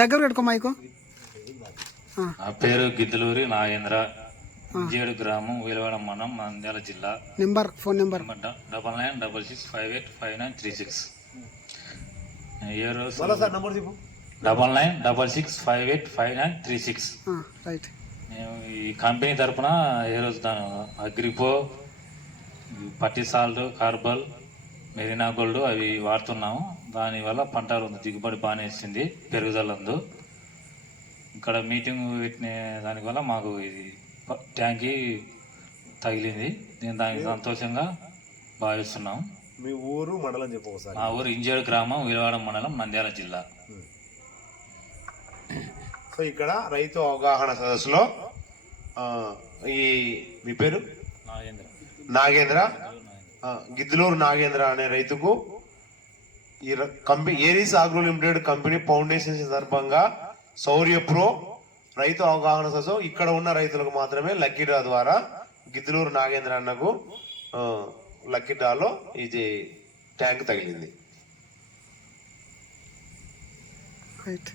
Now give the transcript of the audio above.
దగ్గర పెట్టుకో మైకు. నా పేరు గిద్దలూరి నాగేంద్ర, ఇంజేడు గ్రామం, వీలవాడ మండలం, నంద్యాల జిల్లా. Phone number 9966595936. ఏ రోజు 9966585936. రైట్. మేము ఈ కంపెనీ తరఫున ఏ రోజు అగ్రిపో, పట్టి సాల్ట్, కార్బల్, మెరీనా గోల్డ్ అవి వాడుతున్నాము. దానివల్ల పంటలు దిగుబడి బాగానే ఇస్తుంది, పెరుగుదల ఉంది. ఇక్కడ మీటింగ్ పెట్టిన దానివల్ల మాకు ఇది ట్యాంకీ తగిలింది. నేను దానికి సంతోషంగా భావిస్తున్నాం. మీ ఊరు మండలం చెప్పు ఒకసారి. మా ఊరు ఇంజేడు గ్రామం, వీలవాడ మండలం, నంద్యాల జిల్లా. సో ఇక్కడ రైతు అవగాహన సదస్సులో మీ పేరు నాగేంద్ర, గిద్దలూరు నాగేంద్ర అనే రైతుకు ఈ company Aries agro limited company foundation సందర్భంగా శౌర్య ప్రో రైతు అవగాహన సదస్సు ఇక్కడ ఉన్న రైతులకు మాత్రమే లక్కీ డ్రా ద్వారా గిద్దలూరు నాగేంద్ర అన్నకు లక్కీ డ్రాలో ఇది ట్యాంక్ తగిలింది. రైట్.